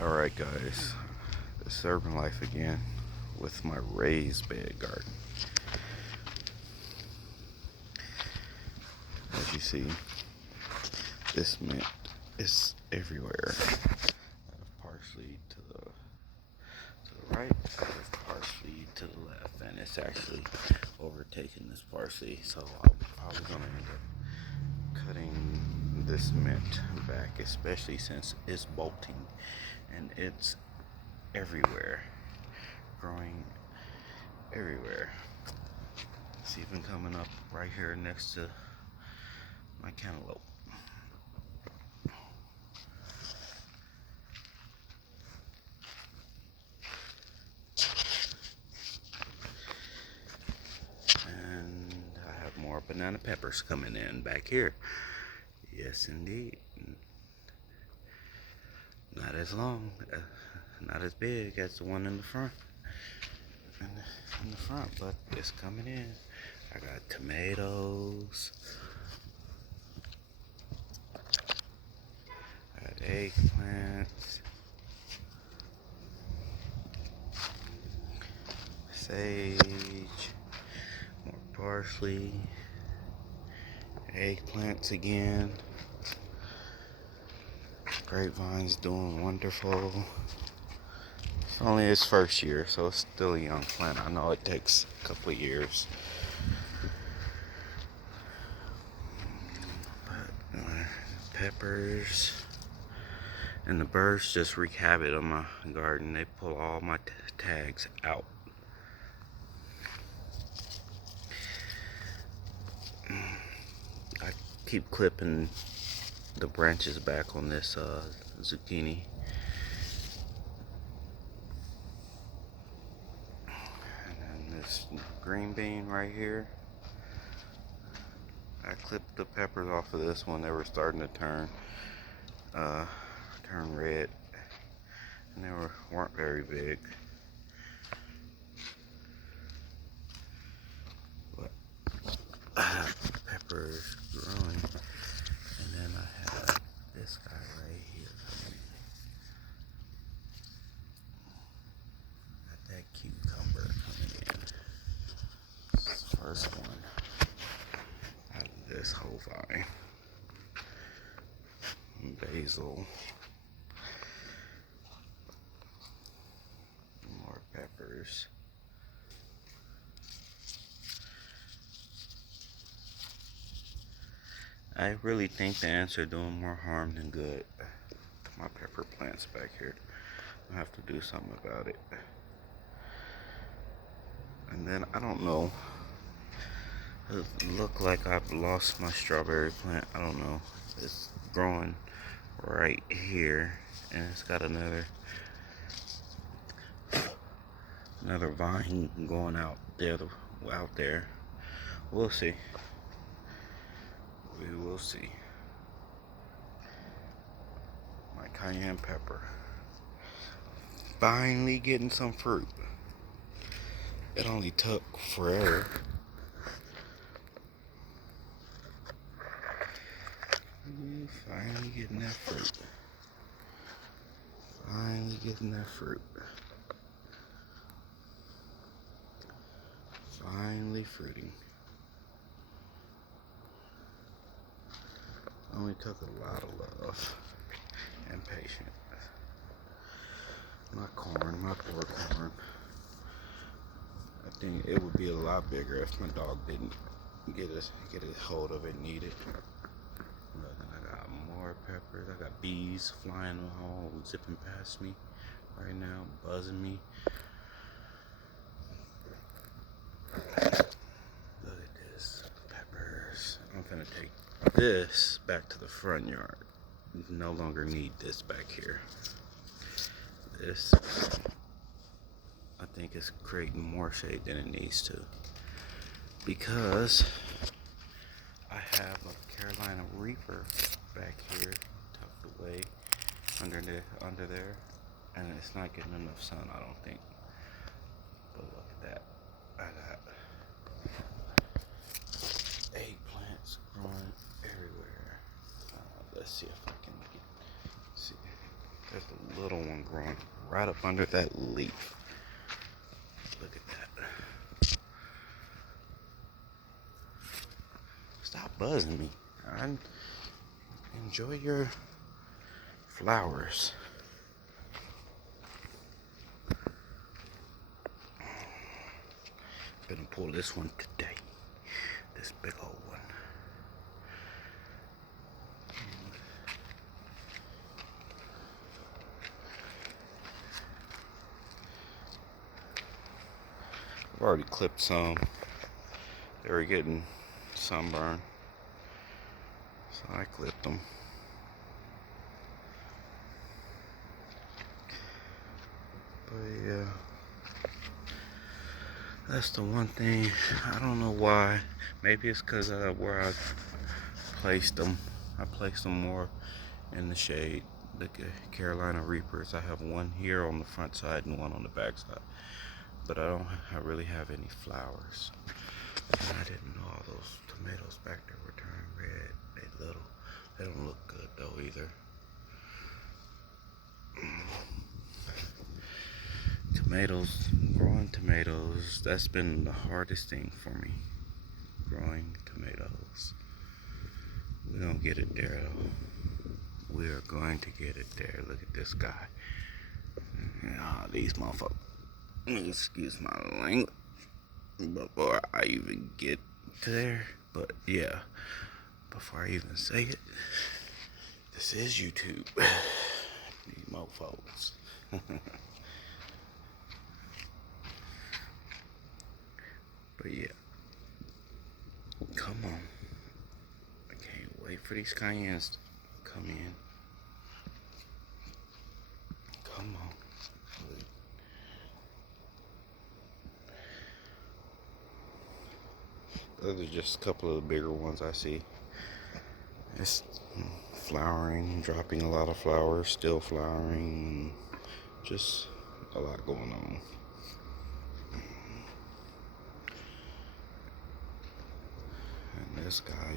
Alright guys, it's urban life again with my raised bed garden. As you see, this mint is everywhere. Parsley to the right, parsley to the left, and it's actually overtaking this parsley, so I'm probably gonna end up cutting this mint back, especially since it's bolting and it's everywhere, growing everywhere. It's even coming up right here next to my cantaloupe. And I have more banana peppers coming in back here. Yes, indeed. Not as long, not as big as the one in the front. In the front, but it's coming in. I got tomatoes. I got eggplants. Sage. More parsley. Eggplants again. Grapevine's doing wonderful. It's only its first year, so it's still a young plant. I know it takes a couple of years. But peppers. And the birds just wreak havoc on my garden. They pull all my tags out. I keep clipping the branches back on this zucchini. And then this green bean right here. I clipped the peppers off of this one. They were starting to turn red, and they weren't very big. But I have peppers growing, and then I have this guy right here coming in. Got that cucumber coming in. This is the first one out of this whole vine. Basil. More peppers. I really think the ants are doing more harm than good to my pepper plants back here. I have to do something about it. And then I don't know. It look like I've lost my strawberry plant. I don't know. It's growing right here, and it's got another vine going out there. We'll see. We will see. My cayenne pepper finally getting some fruit. It only took forever. Finally getting that fruit. Finally getting that fruit. Finally fruiting. Only took a lot of love and patience. My poor corn. I think it would be a lot bigger if my dog didn't get a hold of it and eat it. But then I got more peppers. I got bees flying all zipping past me right now, buzzing me. Look at this, peppers. I'm gonna take this back to the front yard. No longer need this back here. This, I think, is creating more shade than it needs to, because I have a Carolina Reaper back here tucked away under there, and it's not getting enough sun, I don't think. But look at that. I got eggplants growing everywhere. Let's see if I can see. There's a little one growing right up under that leaf. Look at that. Stop buzzing me. Enjoy your flowers. Gonna pull this one today. This big old one. I've already clipped some. They were getting sunburn, so I clipped them. But yeah, that's the one thing. I don't know why. Maybe it's because of where I placed them. I placed them more in the shade. The Carolina Reapers. I have one here on the front side and one on the back side. But I really have any flowers. And I didn't know all those tomatoes back there were turning red. They don't look good though either. Tomatoes, growing tomatoes, that's been the hardest thing for me. Growing tomatoes. We're gonna get it there though. We are going to get it there. Look at this guy. These motherfuckers. Excuse my language before I even get there. But yeah, before I even say it, this is YouTube. These mofos. But yeah, come on. I can't wait for these cayennes to come in. Come on. Those are just a couple of the bigger ones I see. It's flowering, dropping a lot of flowers, still flowering, just a lot going on. And this guy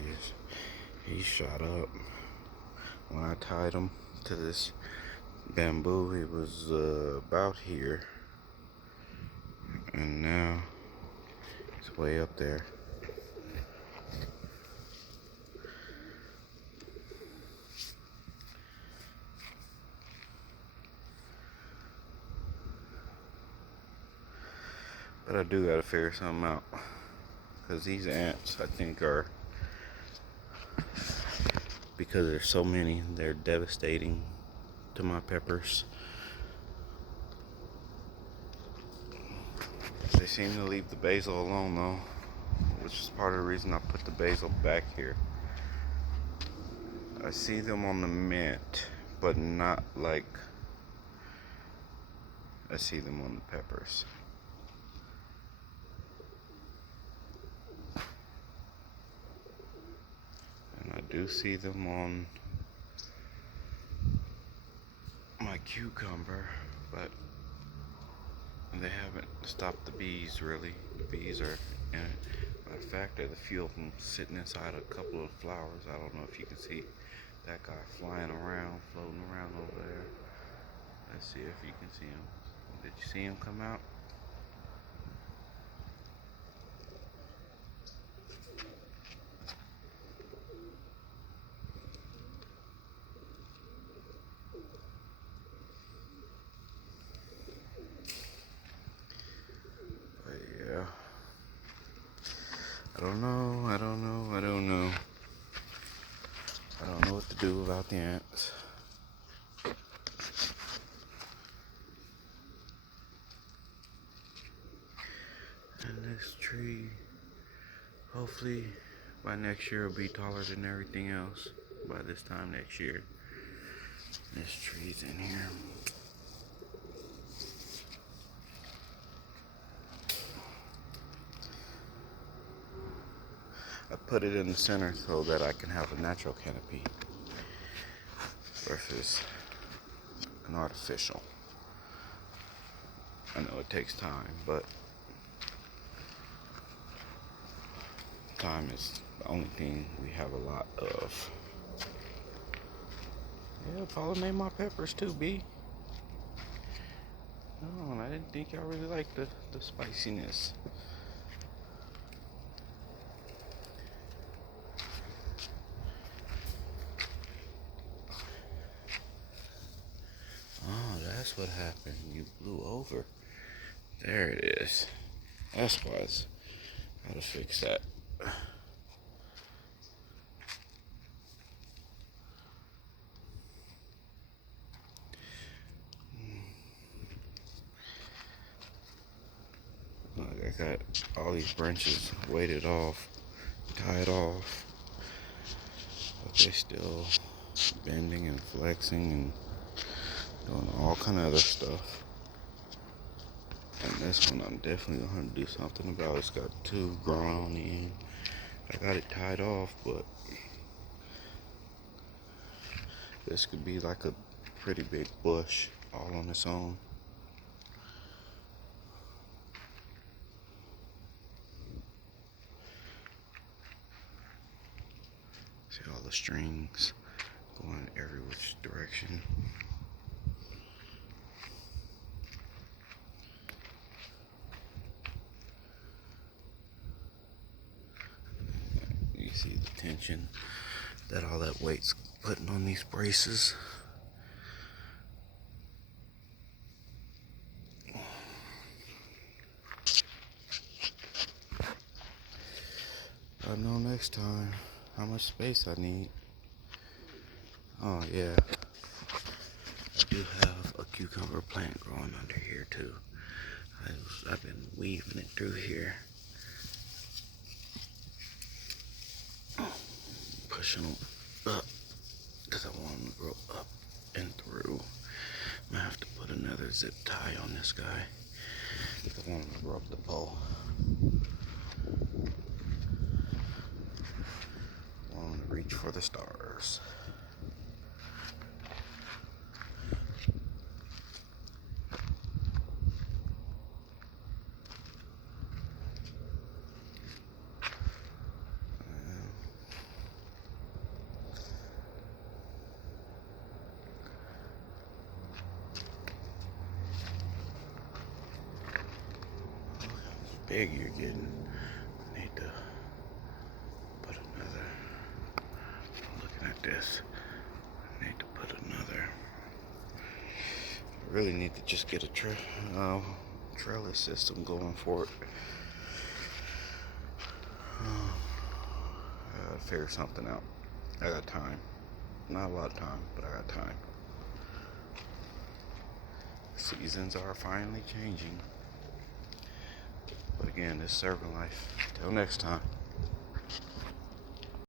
he's shot up. When I tied him to this bamboo, he was about here. And now it's way up there. But I do gotta figure something out. Because these ants, I think, are, because there's so many, they're devastating to my peppers. They seem to leave the basil alone though, which is part of the reason I put the basil back here. I see them on the mint, but not like I see them on the peppers. And I do see them on my cucumber, but they haven't stopped the bees really. The bees are in it. Matter of fact, there's a few of them sitting inside a couple of flowers. I don't know if you can see that guy flying around, floating around over there. Let's see if you can see him. Did you see him come out? But yeah. I don't know. I don't know what to do about the ants. And this tree, hopefully by next year, will be taller than everything else. By this time next year. This tree's in here. I put it in the center so that I can have a natural canopy versus an artificial. I know it takes time, but time is the only thing we have a lot of. Yeah, pollinate my peppers too, B. No, I didn't think y'all really liked the spiciness. Oh, that's what happened. You blew over. There it is. That's why it's gotta fix that. Look, I got all these branches weighted off, tied off, but they still bending and flexing and doing all kind of other stuff. And this one I'm definitely gonna do something about. It's got two growing on the end. I got it tied off, but this could be like a pretty big bush all on its own. See all the strings going every which direction. You see the tension that all that weight's putting on these braces. I know next time how much space I need. Oh yeah, I do have a cucumber plant growing under here too. I've been weaving it through here, pushing them up because I want them to grow up and through. I'm gonna have to put another zip tie on this guy. I want him to grow up the pole. I want him to reach for the stars. Big you're getting. I need to put another. Looking at this, I need to put another. I really need to just get a trellis system going for it. I gotta figure something out. I got time. Not a lot of time, but I got time. Seasons are finally changing. But again, this serving life. Till next time.